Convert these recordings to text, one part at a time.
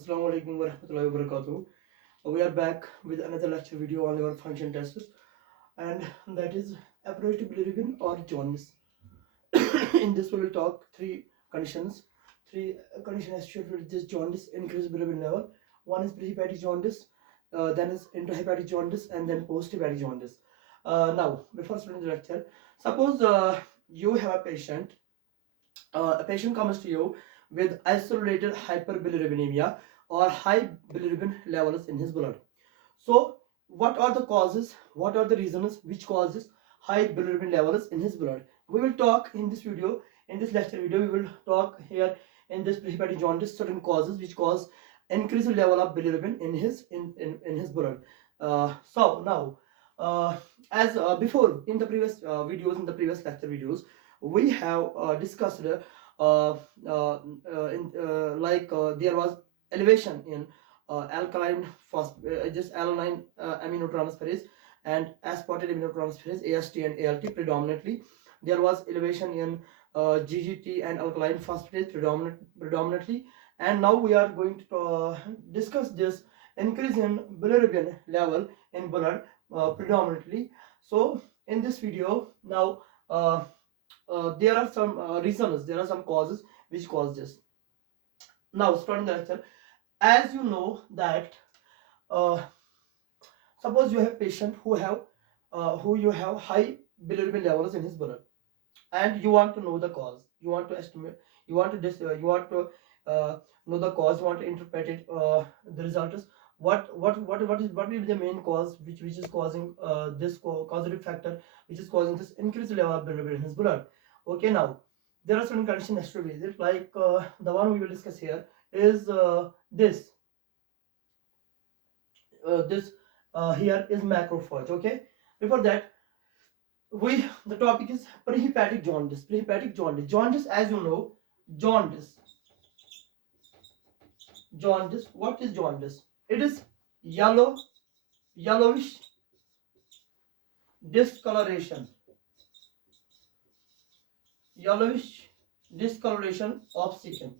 Assalamu alaikum wa rahmatullahi wa barakatuh. We are back with another lecture video on our function tests, and that is approach to bilirubin or jaundice. In this, we will talk three conditions. Three conditions associated with this jaundice increased bilirubin level. One is pre-hepatic jaundice, then is intrahepatic jaundice, and then post-hepatic jaundice. Now, before starting the lecture, suppose you have a patient comes to you with isolated hyperbilirubinemia or high bilirubin levels in his blood. So, what are the causes? What are the reasons which causes high bilirubin levels in his blood? We will talk in this video, in this lecture video. We will talk here in this pre-hepatic jaundice certain causes which cause increased level of bilirubin in his blood. So now, as before in the previous videos, in the previous lecture videos, we have discussed there was elevation in alkaline just alanine aminotransferase and aspartate aminotransferase AST and ALT predominantly. There was elevation in GGT and alkaline phosphatase predominantly, and now we are going to discuss this increase in bilirubin level in blood predominantly. So in this video now, there are some reasons, there are some causes which cause this. Now starting the lecture, as you know that uh, suppose you have patient who you have high bilirubin levels in his blood, and you want to know the cause, you want to estimate, you want to you want to know the cause, you want to interpret it, the result is what will be the main cause which is causing this causative factor which is causing this increased level of bilirubin in his blood. Okay, now there are certain conditions necessary with it, like the one we will discuss here is this here is macrophage. Okay, before that, the topic is pre-hepatic jaundice. Pre-hepatic jaundice, as you know, jaundice. What is jaundice? It is yellowish discoloration. Yellowish discoloration of skin.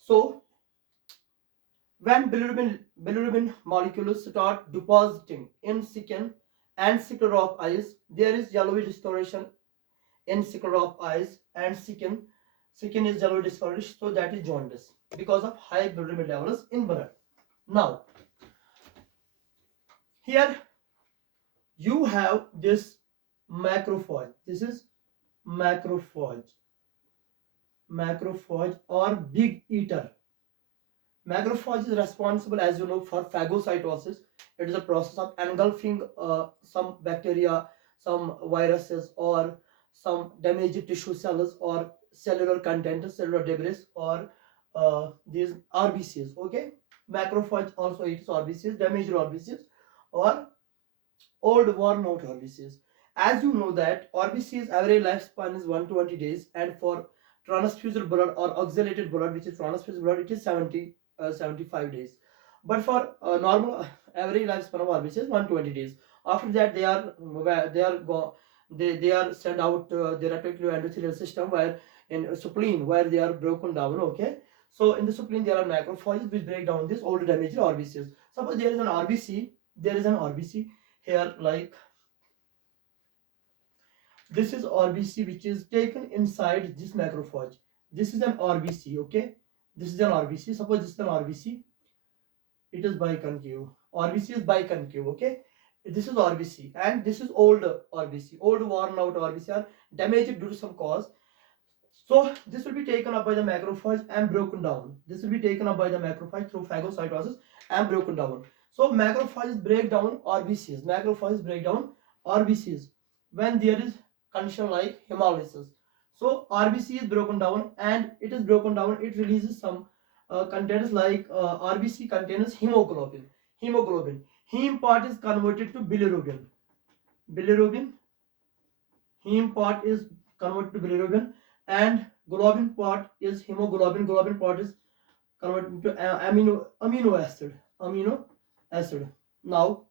So when bilirubin molecules start depositing in skin and sclera of eyes, there is yellowish discoloration in sclera of eyes and skin. Skin is yellow discolored, so that is jaundice because of high bilirubin levels in blood. Now, here you have this macrophage. This is macrophage or big eater. Macrophage is responsible, as you know, for phagocytosis. It is a process of engulfing some bacteria, some viruses, or some damaged tissue cells, or cellular content, cellular debris, or these RBCs. Okay, macrophage also eats RBCs, damaged RBCs, or old worn out RBCs. As you know that RBCs average lifespan is 120 days, and for transfused blood or oxalated blood, which is transfused blood, it is 75 days. But for normal average lifespan of RBC is 120 days. After that, they are sent out the reticular endothelial system, where in spleen, where they are broken down. Okay, so in the spleen there are macrophages which break down these old damaged RBCs. Suppose there is an RBC here, like this is RBC which is taken inside this macrophage. This is an RBC. Okay, this is an RBC. Suppose this is an RBC, it is biconcave. RBC is biconcave. Okay, this is RBC, and this is old RBC, old worn out RBC, are damaged due to some cause. So this will be taken up by the macrophage and broken down. This will be taken up by the macrophage through phagocytosis and broken down. So macrophages break down RBCs. Macrophages break down RBCs when there is condition like hemolysis. So RBC is broken down, and it is broken down. It releases some contents like RBC contains hemoglobin. Heme part is converted to bilirubin. Heme part is converted to bilirubin, and globin part is hemoglobin. Globin part is converted to amino acid. Now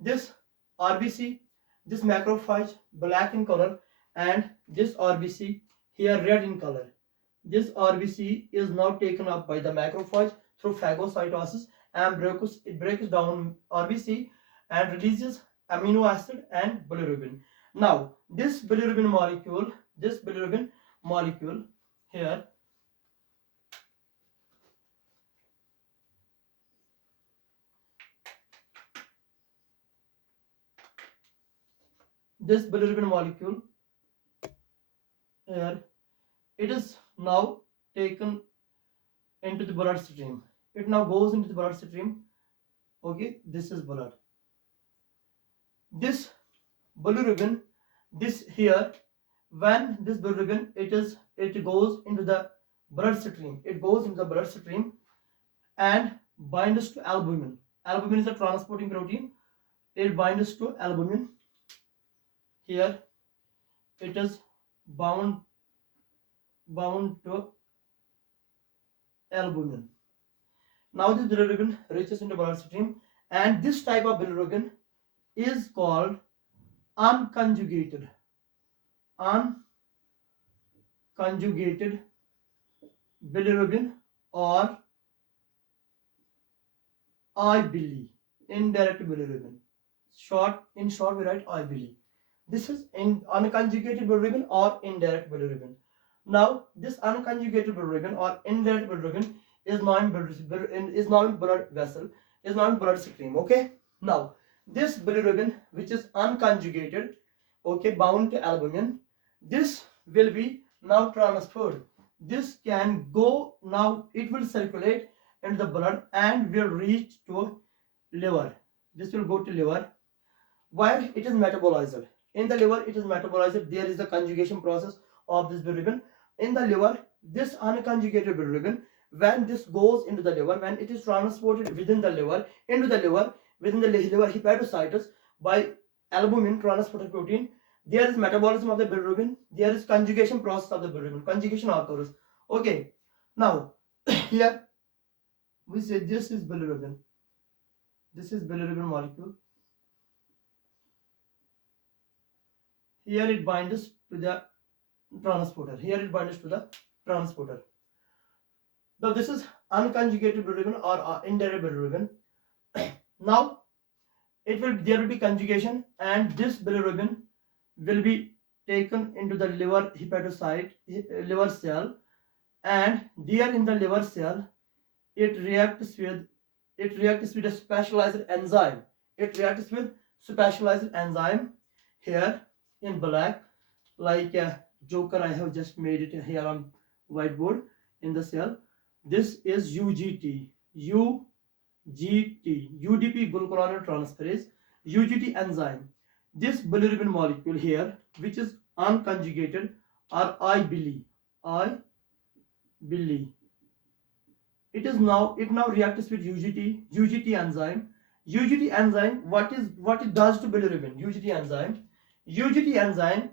this RBC, this macrophage black in color, and this RBC here red in color. This RBC is now taken up by the macrophage through phagocytosis and it breaks down RBC and releases amino acid and bilirubin. Now, this bilirubin molecule here, this bilirubin molecule here, it is now taken into the blood stream. It now goes into the blood stream. Okay, this is blood. This bilirubin, this here, when this bilirubin, it goes into the blood stream. It goes into the blood stream and binds to albumin. Albumin is a transporting protein. It binds to albumin. Here, it is bound to albumin. Now this bilirubin reaches into bloodstream, and this type of bilirubin is called unconjugated bilirubin, or IBILI, indirect bilirubin. In short we write IBILI. This is unconjugated bilirubin or indirect bilirubin. Now this unconjugated bilirubin or indirect bilirubin is not in blood vessel, is not in blood stream. Okay. Now this bilirubin, which is unconjugated, okay, bound to albumin, this will be now transferred. This can go now. It will circulate into the blood and will reach to liver. This will go to liver, where it is metabolized. In the liver, it is metabolized. There is the conjugation process of this bilirubin. In the liver, this unconjugated bilirubin, when this goes into the liver, when it is transported within the liver, into the liver, within the liver hepatocytes by albumin transporter protein, there is metabolism of the bilirubin. There is conjugation process of the bilirubin. Conjugation occurs. Okay. Now, here we say this is bilirubin. This is bilirubin molecule. Here it binds to the transporter. Here it binds to the transporter. Now this is unconjugated bilirubin or indirect bilirubin. Now there will be conjugation, and this bilirubin will be taken into the liver hepatocyte, liver cell, and there in the liver cell it reacts with a specialized enzyme. It reacts with specialized enzyme here in black, like a joker. I have just made it here on whiteboard in the cell. This is UGT, UDP glucuronidtransferase, UGT enzyme. This bilirubin molecule here, which is unconjugated, or IBILI, it now reacts with UGT enzyme. UGT enzyme, what it does to bilirubin? UGT enzyme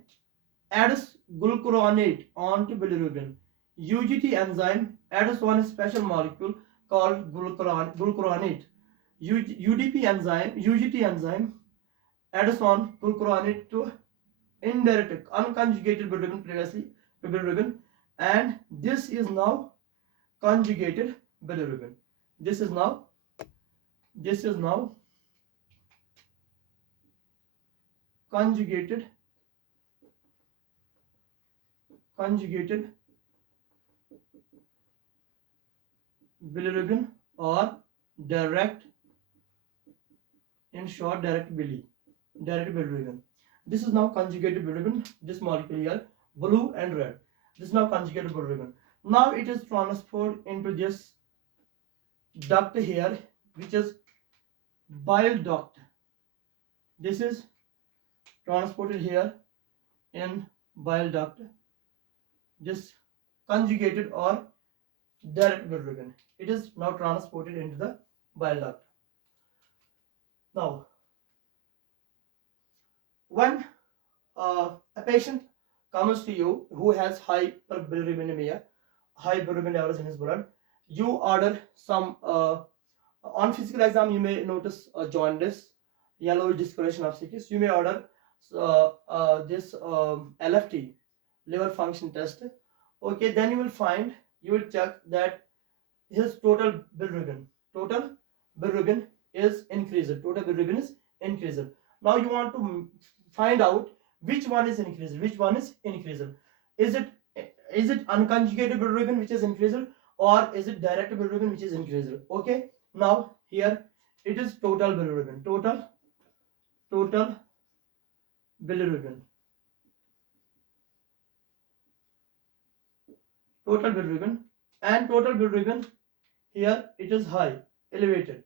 adds glucuronate onto bilirubin. UGT enzyme adds one special molecule called glucuronate. UGT enzyme adds on glucuronate to indirect unconjugated bilirubin previously to bilirubin, and this is now conjugated bilirubin. This is now conjugated bilirubin, or direct bilirubin. This is now conjugated bilirubin. This molecule here, blue and red. This is now conjugated bilirubin. Now it is transferred into this duct here, which is bile duct. This is transported here in bile duct. This conjugated or direct bilirubin. It is now transported into the bile duct. Now, when a patient comes to you who has hyperbilirubinemia, high bilirubin levels in his blood, you order some on physical exam. You may notice jaundice, yellowish discoloration of CKs. You may order this LFT, liver function test. Okay, then you will check that his total bilirubin is increased. Total bilirubin is increased. Now you want to find out which one is increased. Which one is increased? Is it unconjugated bilirubin which is increased, or is it direct bilirubin which is increased? Okay. Now here it is total bilirubin. Total bilirubin. Total bilirubin, and total bilirubin here it is high, elevated.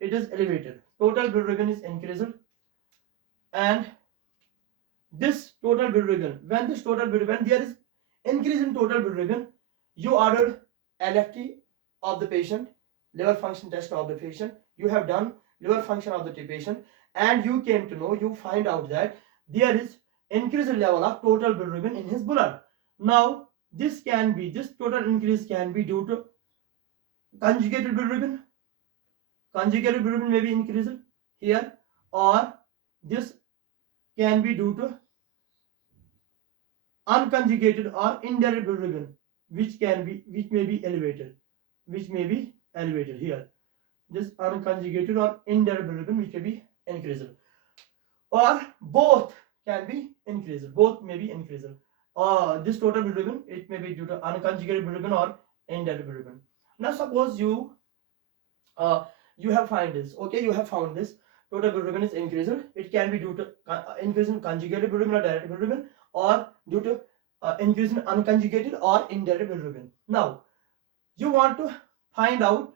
It is elevated. Total bilirubin is increased, and this total bilirubin, when there is increase in total bilirubin, you ordered LFT of the patient, liver function test of the patient. You have done liver function of the patient, and you came to know, you find out that there is increased level of total bilirubin in his blood. Now this total increase can be due to conjugated bilirubin. Conjugated bilirubin may be increased here, or this can be due to unconjugated or indirect bilirubin, which may be elevated here. This unconjugated or indirect bilirubin which may be increased, or both can be increased. Both may be increased. This total bilirubin, it may be due to unconjugated bilirubin or indirect bilirubin. Now suppose you have found this. Okay, you have found this total bilirubin is increased. It can be due to increase in conjugated bilirubin or direct bilirubin, or due to increase in unconjugated or indirect bilirubin. Now you want to find out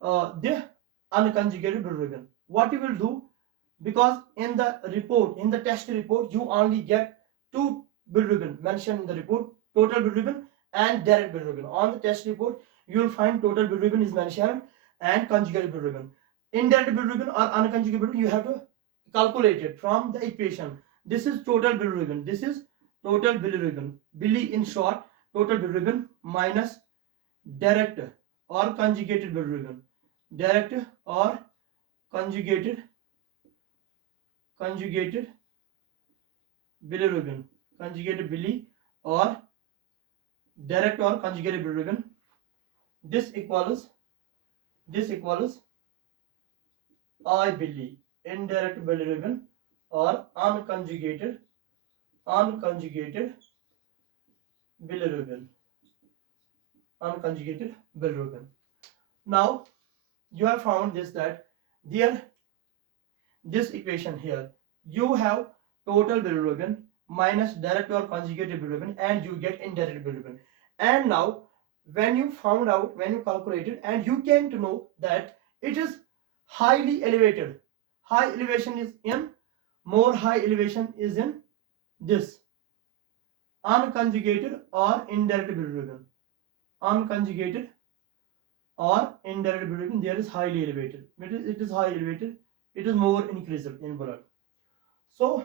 the unconjugated bilirubin. What you will do, because in the test report, you only get two bilirubin mentioned in the report: total bilirubin and direct bilirubin. On the test report, you will find total bilirubin is mentioned and conjugated bilirubin. Indirect bilirubin or unconjugated bilirubin, you have to calculate it from the equation. This is total bilirubin. This is total bilirubin. Bili in short, total bilirubin minus direct or conjugated bilirubin. Direct or conjugated bilirubin. Conjugated bili or direct or conjugated bilirubin. This equals I bili. Indirect bilirubin or unconjugated bilirubin. Unconjugated bilirubin. Now you have found this, that there, this equation here, you have total bilirubin minus direct or conjugated bilirubin, and you get indirect bilirubin. And now when you calculated, and you came to know that it is highly elevated. High elevation is in this unconjugated or indirect bilirubin. Unconjugated or indirect bilirubin, there is highly elevated. It is high elevated. It is more increased in blood. So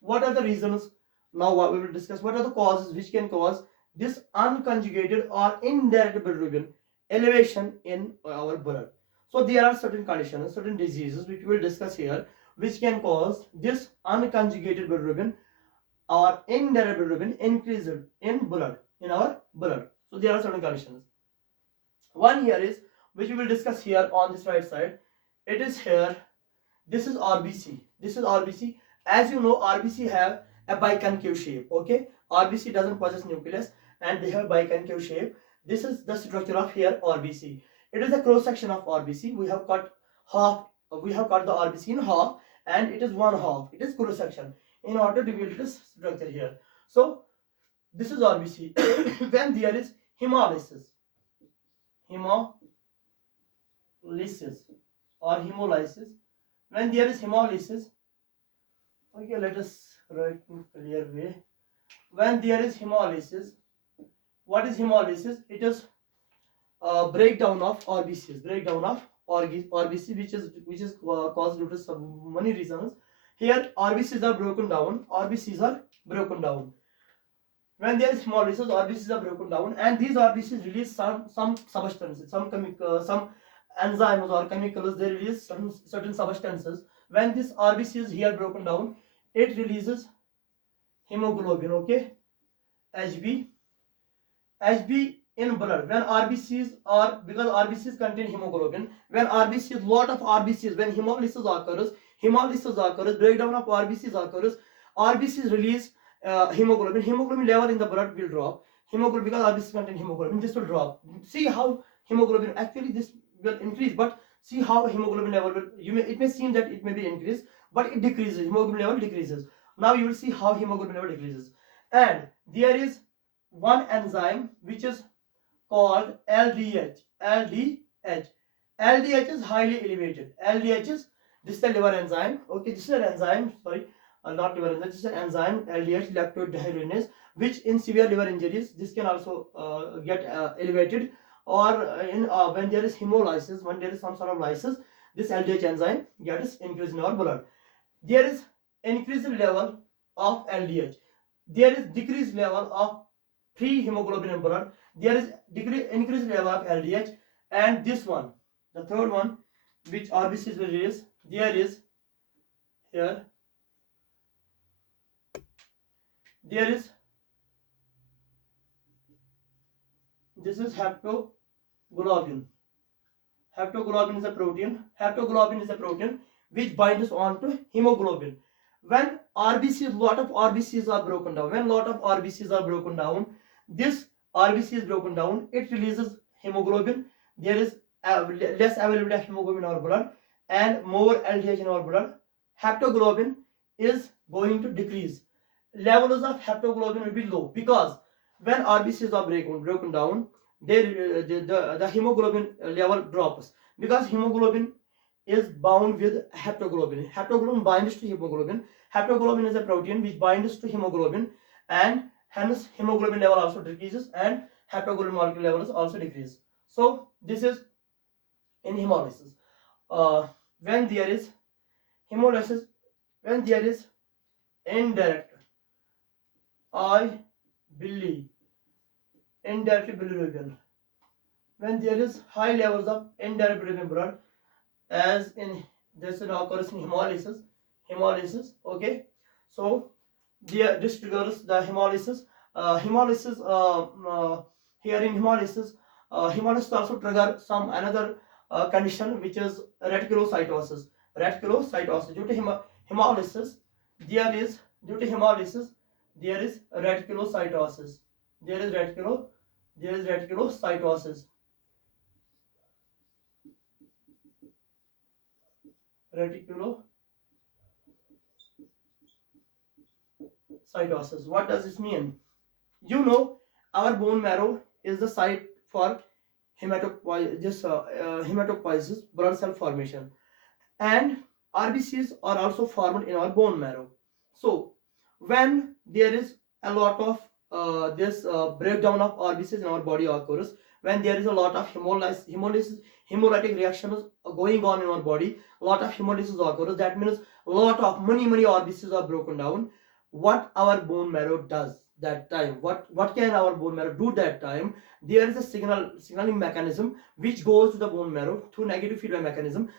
what are the reasons? Now what we will discuss, what are the causes which can cause this unconjugated or indirect bilirubin elevation in our blood. So there are certain conditions, certain diseases which we will discuss here, which can cause this unconjugated bilirubin or indirect bilirubin increased in blood, in our blood. So there are certain conditions. One here is, which we will discuss here on this right side. It is here. This is RBC. This is RBC. As you know, RBC have a biconcave shape. Okay, RBC doesn't possess nucleus, and they have biconcave shape. This is the structure of here RBC. It is a cross section of RBC. We have cut the RBC in half, and it is one half. It is cross section in order to build this structure here. So this is RBC. When there is hemolysis or hemolysis, when there is hemolysis, okay, let us write in clear way. When there is hemolysis, what is hemolysis? It is breakdown of RBCs, RBC, which is caused due to some many reasons. Here RBCs are broken down. When there is hemolysis, RBCs are broken down, and these RBCs release some substances, some enzymes or chemicals. They release certain substances. When this RBC is here broken down, it releases hemoglobin. Okay, HB Hb in blood when RBCs are, because RBCs contain hemoglobin, when RBCs, lot of RBCs, when hemolysis occurs, breakdown of RBCs occurs, RBCs release hemoglobin level in the blood will drop. Hemoglobin, because RBCs contain hemoglobin, this will drop. See how hemoglobin, actually this will increase, but see how hemoglobin level will, it may seem that it may be increased, but it decreases, hemoglobin level decreases. Now you will see how hemoglobin level decreases. And there is one enzyme which is called LDH. LDH is highly elevated. LDH is, this is a liver enzyme. Okay, this is an enzyme. Sorry, not liver enzyme. This is an enzyme, LDH, lactate dehydrogenase, which in severe liver injuries this can also get elevated, or in when there is hemolysis, when there is some sort of lysis, this LDH enzyme gets increased in our blood. There is increased level of LDH. There is decreased level of free hemoglobin in blood. There is increased level of LDH, and this one, the third one, which RBCs will release, there is here, there is, this is heptoglobin. Heptoglobin is a protein. Heptoglobin is a protein which binds on to hemoglobin. When RBCs, lot of RBCs are broken down, when lot of RBCs are broken down, this RBC is broken down, it releases hemoglobin. There is less availability of hemoglobin in our blood and more LDH in our blood. Heptoglobin is going to decrease. Levels of heptoglobin will be low, because when RBCs are broken down, the hemoglobin level drops, because hemoglobin is bound with heptoglobin. Heptoglobin binds to hemoglobin. Heptoglobin is a protein which binds to hemoglobin, and hence hemoglobin level also decreases and heptoglobin molecule levels also decrease. So this is in hemolysis. When there is hemolysis, when there is indirect, I believe, indirect bilirubin, when there is high levels of indirect bilirubin blood, as in this occurs in hemolysis. Okay, so this triggers the hemolysis. Here in hemolysis also trigger some another condition, which is reticulocytosis. Due to hemolysis, there is, due to hemolysis there is reticulocytosis. There is reticulocytosis. Reticulocytosis. What does this mean? You know, our bone marrow is the site for hematopoiesis, blood cell formation, and RBCs are also formed in our bone marrow. So when there is a lot of this breakdown of RBCs in our body occurs, when there is a lot of hemolytic reactions going on in our body, a lot of hemolysis occurs. That means a lot of many RBCs are broken down. What our bone marrow does that time, what can our bone marrow do that time? There is a signaling mechanism which goes to the bone marrow through negative feedback mechanism.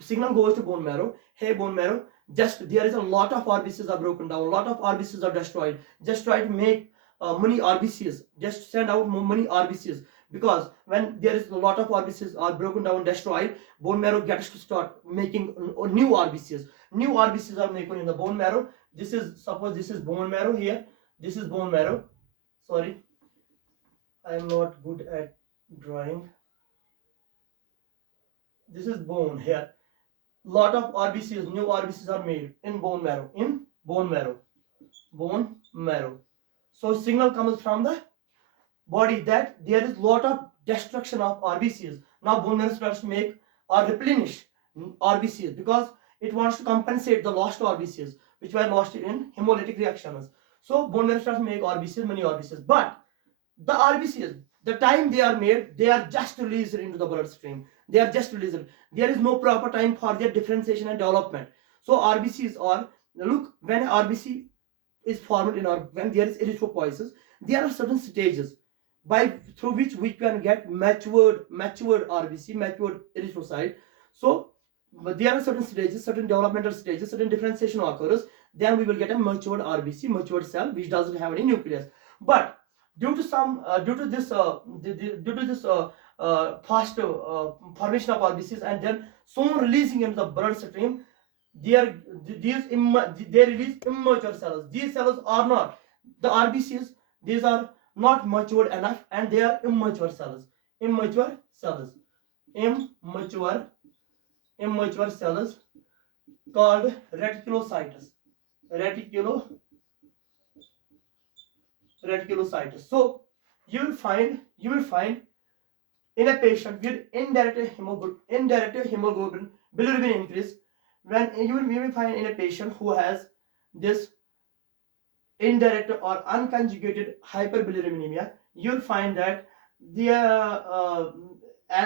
Signal goes to bone marrow, hey bone marrow, just there is a lot of RBCs are broken down, a lot of RBCs are destroyed, just try to make many RBCs, just send out many RBCs, because when there is a lot of RBCs are broken down, destroyed, bone marrow gets to start making new RBCs. New RBCs are made in the bone marrow. This is, suppose this is bone marrow here, this is bone marrow. Sorry, I am not good at drawing. This is bone here. Lot of RBCs, new RBCs are made in bone marrow, bone marrow. So signal comes from the body that there is lot of destruction of RBCs. Now bone marrow starts to make or replenish RBCs, because it wants to compensate the lost RBCs which were lost in hemolytic reactions. So bone marrow starts to make RBCs, many RBCs. But the RBCs, the time they are made, they are just released into the bloodstream. They are just released. There is no proper time for their differentiation and development. So RBCs are, look, when RBC is formed in our, when there is erythropoiesis, there are certain stages by through which we can get matured RBC, matured erythrocyte. So there are certain stages, certain developmental stages, certain differentiation occurs. Then we will get a matured RBC, matured cell, which doesn't have any nucleus. But Due to some due to this fast formation of RBCs and then soon releasing into the bloodstream, they are they release immature cells. These cells are not the RBCs. These are not matured enough, and they are immature cells. Immature cells. Immature immature cells called reticulocytes. Reticulo reticulocytes. So you will find in a patient with indirect hemoglobin bilirubin increase, when you will find in a patient who has this indirect or unconjugated hyperbilirubinemia, you'll find that their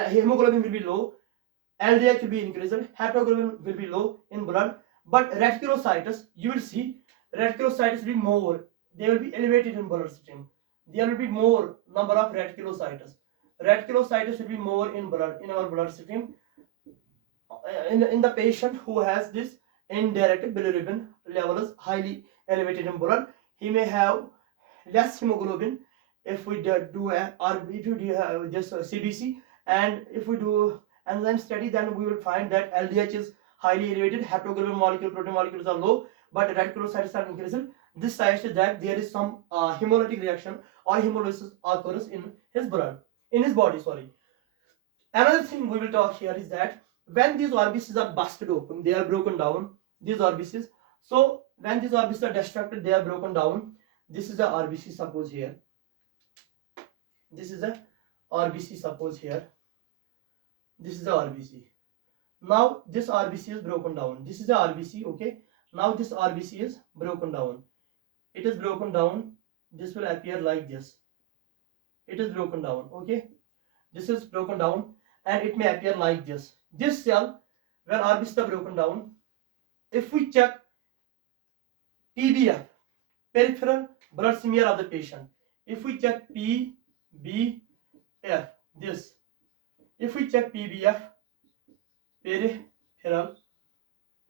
hemoglobin will be low, LDH will be increased, hemoglobin will be low in blood, but reticulocytes, you will see reticulocytes will be more, they will be elevated in blood stream. There will be more number of reticulocytes. Reticulocytes will be more in blood, in our blood stream, in the patient who has this indirect bilirubin levels highly elevated in blood. He may have less hemoglobin if we do a, or if we do just CBC, and if we do enzyme study, then we will find that LDH is highly elevated, haptoglobin molecule, protein molecules are low, but reticulocytes are increasing. This suggests that there is some hemolytic reaction or hemolysis occurs in his blood, in his body. Sorry. Another thing we will talk here is that when these RBCs are busted open, they are broken down. These RBCs. So when these RBCs are destructed, they are broken down. This is a RBC. Suppose here. This is a RBC. Suppose here. This is a RBC. Now this RBC is broken down. This is a RBC. Okay. Now this RBC is broken down. It is broken down. This will appear like this. It is broken down. Okay. This is broken down, and it may appear like this. This cell, when RBCs are broken down, if we check PBF, peripheral blood smear of the patient, if we check PBF, this, if we check PBF,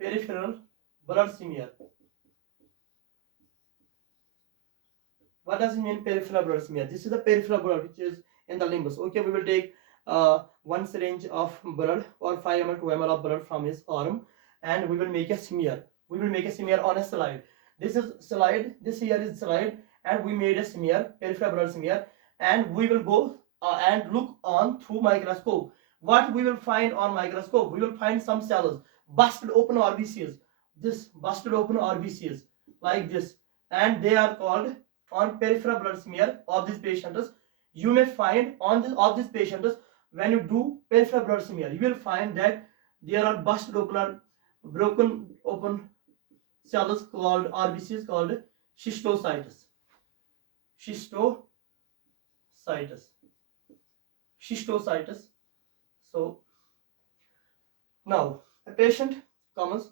peripheral blood smear, what does it mean, peripheral blood smear? This is the peripheral blood which is in the limbus. Okay, we will take one syringe of blood or 5 ml 2 ml of blood from his arm, and we will make a smear. We will make a smear on a slide. This is slide, this here is slide, and we made a smear, peripheral blood smear, and we will go and look on through microscope. What we will find on microscope? We will find some cells, busted open RBCs. This busted open RBCs like this, and they are called on peripheral blood smear of these patients. You may find on this of these patients, when you do peripheral blood smear, you will find that there are busted open or broken open cells called RBCs called schistocytes. Schistocytes. So now a patient comes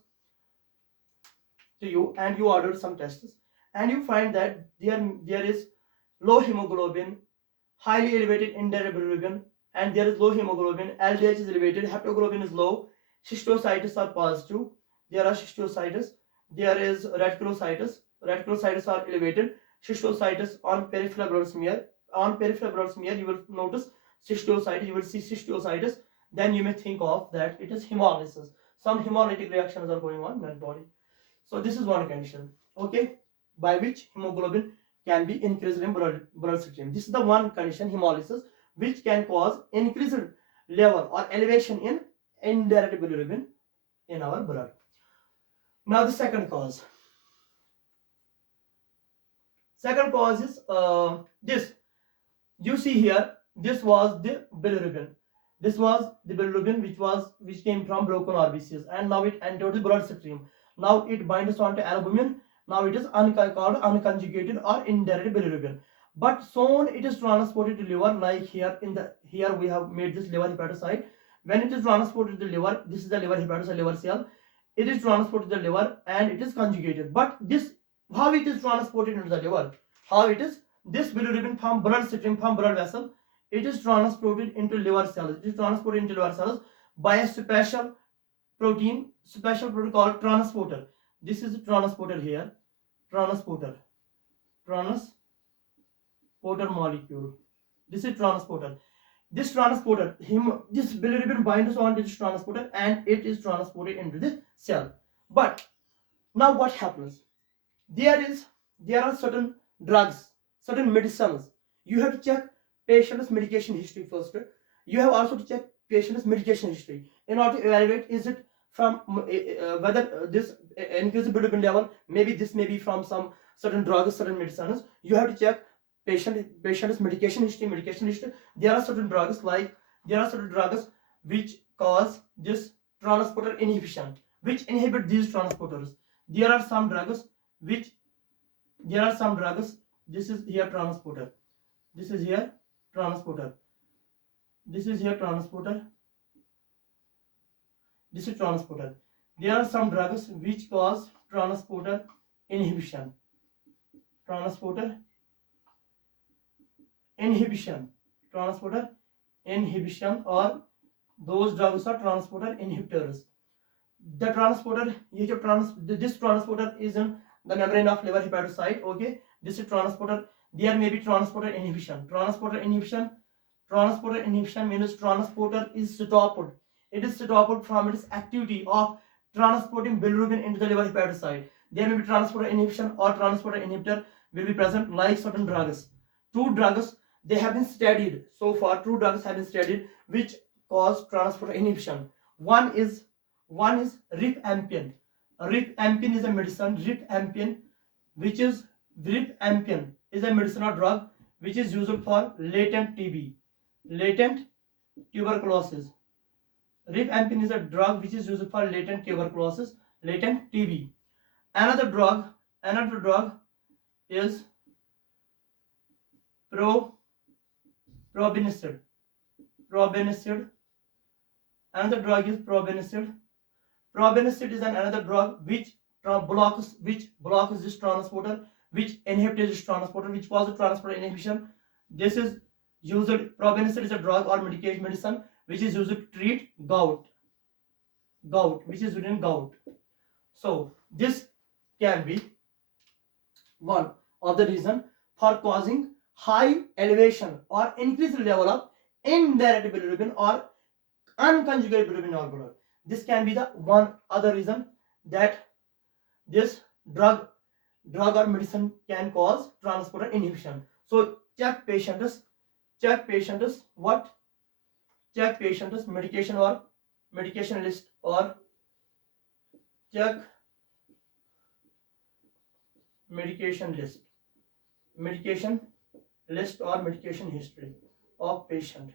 to you and you ordered some tests, and you find that there is low hemoglobin, highly elevated indirect bilirubin, and there is low hemoglobin, LDH is elevated, haptoglobin is low, schistocytes are positive, there are schistocytes, there is reticulocytes are elevated, schistocytes on peripheral blood smear. On peripheral blood smear, you will notice schistocytes, you will see schistocytes, then you may think of that it is hemolysis. Some hemolytic reactions are going on in that body. So this is one condition, okay, by which hemoglobin can be increased in blood stream. This is the one condition, hemolysis, which can cause increased level or elevation in indirect bilirubin in our blood. Now the second cause. Second cause is this. You see here, this was the bilirubin. This was the bilirubin which came from broken RBCs, and now it entered the blood stream. Now it binds onto albumin. Now it is called unconjugated or indirect bilirubin. But soon it is transported to liver, like here here we have made this liver hepatocyte. When it is transported to the liver, this is the liver hepatocyte, liver cell. It is transported to the liver and it is conjugated. But this, how it is transported into the liver? How it is? This bilirubin from blood stream, from blood vessel, it is transported into liver cells. It is transported into liver cells by a special protein called transporter. This is a transporter here. Transporter. molecule. This is transporter. This transporter, this bilirubin binds on this transporter and it is transported into the cell. But now what happens? There are certain drugs, certain medicines. You have to check patient's medication history first. You have also to check patient's medication history in order to evaluate is it from whether this increased bilirubin level, maybe this may be from some certain drugs, certain medicines. You have to check patient's medication history. There are certain drugs which cause this transporter inhibition, which inhibit these transporters. There are some drugs which this is here transporter, this is here transporter, this is here transporter, this is transporter. There are some drugs which cause transporter inhibition, transporter inhibition, or those drugs are transporter inhibitors. The transporter, this transporter is in the membrane of liver hepatocyte. Okay, this is transporter. There may be transporter inhibition. Transporter inhibition means transporter is stopped. It is stopped from its activity of transporting bilirubin into the liver hepatocyte. There may be transporter inhibition or transporter inhibitor will be present, like certain drugs. Two drugs they have been studied so far. Two drugs have been studied which cause transporter inhibition. One is rifampin. Rifampin is a medicine. Rifampin is a medicinal drug which is used for latent TB, latent tuberculosis. Rifampin is a drug which is used for latent tuberculosis, latent TB. Another drug is probenecid. Another drug is probenecid. Probenecid is another drug which blocks this transporter, which inhibits this transporter, which causes transporter inhibition. This is used. Probenecid is a drug or medicine which is used to treat gout, which is used in gout. So this can be one of the reason for causing high elevation or increased level of indirect bilirubin or unconjugated bilirubin in our blood. This can be the one other reason that this drug or medicine can cause transporter inhibition. So check patient's what? Check patient's medication or medication list, or check medication list or medication history of patient.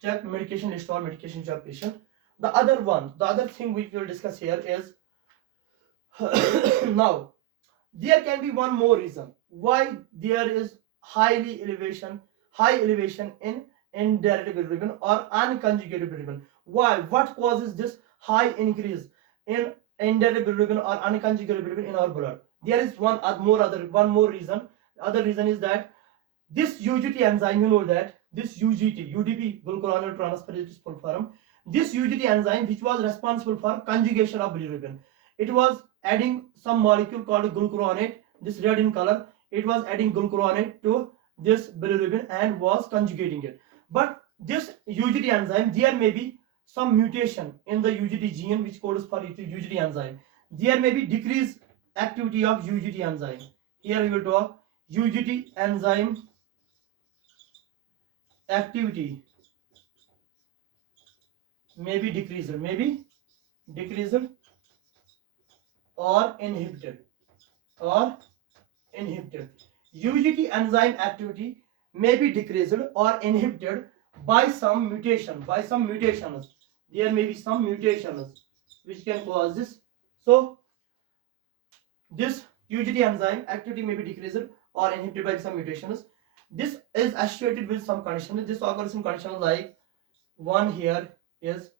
Check medication list or medication history of patient. The other thing we will discuss here is now there can be one more reason why there is high elevation in indirect bilirubin or unconjugated bilirubin. Why? What causes this high increase in indirect bilirubin or unconjugated bilirubin in our blood? There is one more reason. The other reason is that this UGT enzyme, you know that this UGT, UDP glucuronidase transferase full form, this UGT enzyme which was responsible for conjugation of bilirubin, it was adding some molecule called glucuronate, this red in color. It was adding glucuronate to this bilirubin and was conjugating it. But this UGT enzyme, there may be some mutation in the UGT gene which codes for UGT enzyme. There may be decreased activity of UGT enzyme. Here we will talk UGT enzyme activity may be decreased or inhibited. UGT enzyme activity may be decreased or inhibited by some mutations. There may be some mutations which can cause this. So this UGT enzyme activity may be decreased or inhibited by some mutations. This is associated with some conditions. This occurs in conditions like one here is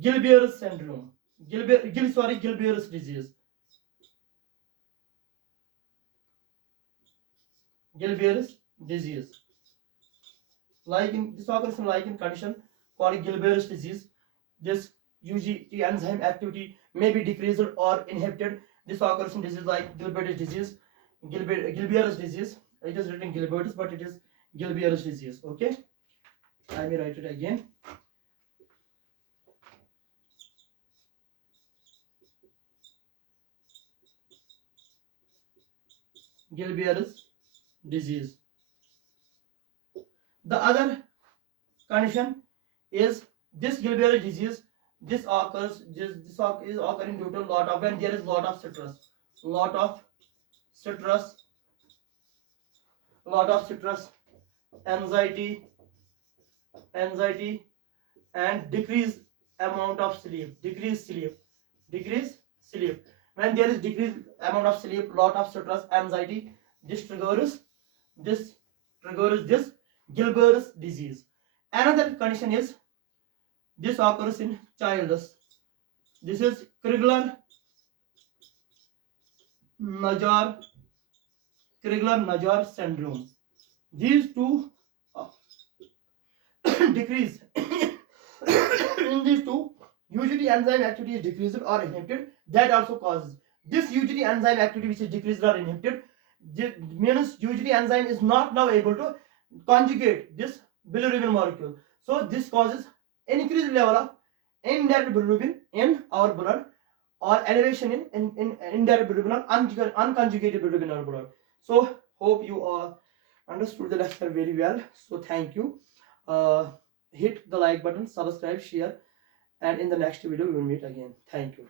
Gilbert's syndrome. Gilbert's disease. Gilbert's disease. This occurs in condition called Gilbert's disease. This UGT enzyme activity may be decreased or inhibited. This occurs in disease like Gilbert's disease, Gilbert's disease. It is written Gilbert's, but it is Gilbert's disease. Okay, I may write it again. Gilbert's disease. The other condition is this Gilbert's disease. This occurs. This is occurring due to lot of when there is lot of stress, lot of stress, anxiety, and decrease amount of sleep. Decrease sleep. When there is decreased amount of sleep, lot of stress, anxiety, this triggers this Gilbert's disease. Another condition is this occurs in children. This is Crigler-Najjar syndrome. These two decrease. In these two, usually enzyme activity is decreased or inhibited. That also causes this usually enzyme activity which is decreased or inhibited. Means usually enzyme is not now able to conjugate this bilirubin molecule. So this causes increased level of indirect bilirubin in our blood, or elevation in indirect bilirubin or unconjugated bilirubin in our blood. So hope you understood the lecture very well. So thank you. Hit the like button, subscribe, share, and in the next video we will meet again. Thank you.